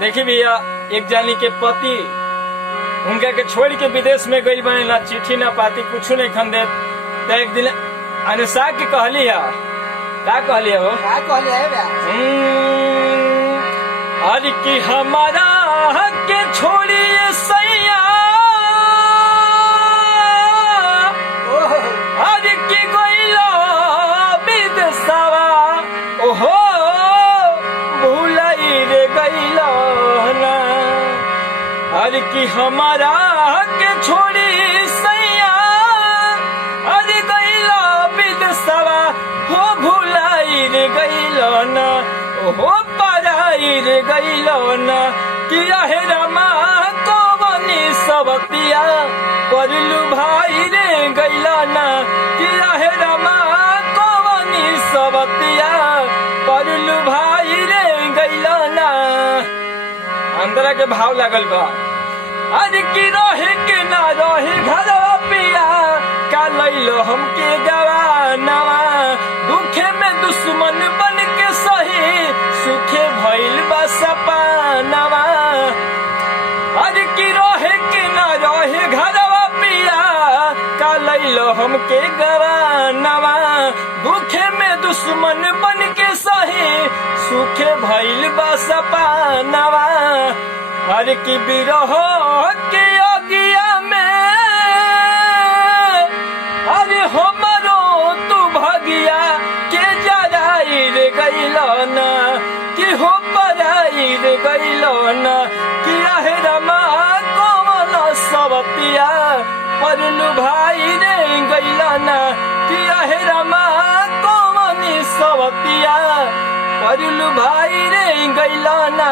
देखी भैया, एक जानी के पति उनका के छोड़ के विदेश में गई बने, ना चिट्ठी ना पाती कुछ नहीं खन दे। तो एक दिन अनुसार के कहली है, क्या कहली है वो, क्या कहली है अरे कि हमारा के छोड़िए सैया, अरे कि गइलो विदेशवा, ओहो भूलाई रे गइलो ना। अरे कि हमारा के छोड़ी सैया, अरे गइलो विदेशवा, हो भूलाई रे गइलो ना, ओहो पराई रे गइलो ना। कि हे रमा कवनी सबतिया करलू भाई रे गइलो ना। कि हे रमा कवनी सबतिया करलू भाई रे गइलो ना। अंदर के भाव लागल बा, अरे कि रहे के ना रहे घरवा पिया, का लइलो हमके गवानवा। दुखे में दुश्मन बन के सही, सुखे भइल बा सपनवा। अरे कि रहे के ना रहे घरवा पिया, का लइलो हमके गवानवा। दुखे में दुश्मन बन के सही, सुखे भइल बा सपनवा। अरे कि बिरह के अगिया में, अरे हमरो तू भगिया के जराई रे गइलो ना। कि हो पराई रे गइलो ना। कि हे रमा कवन सबतिया परलू भाई रे गइलो ना। कि हे रमा कवन सबतिया परलू भाई रे गइलो ना।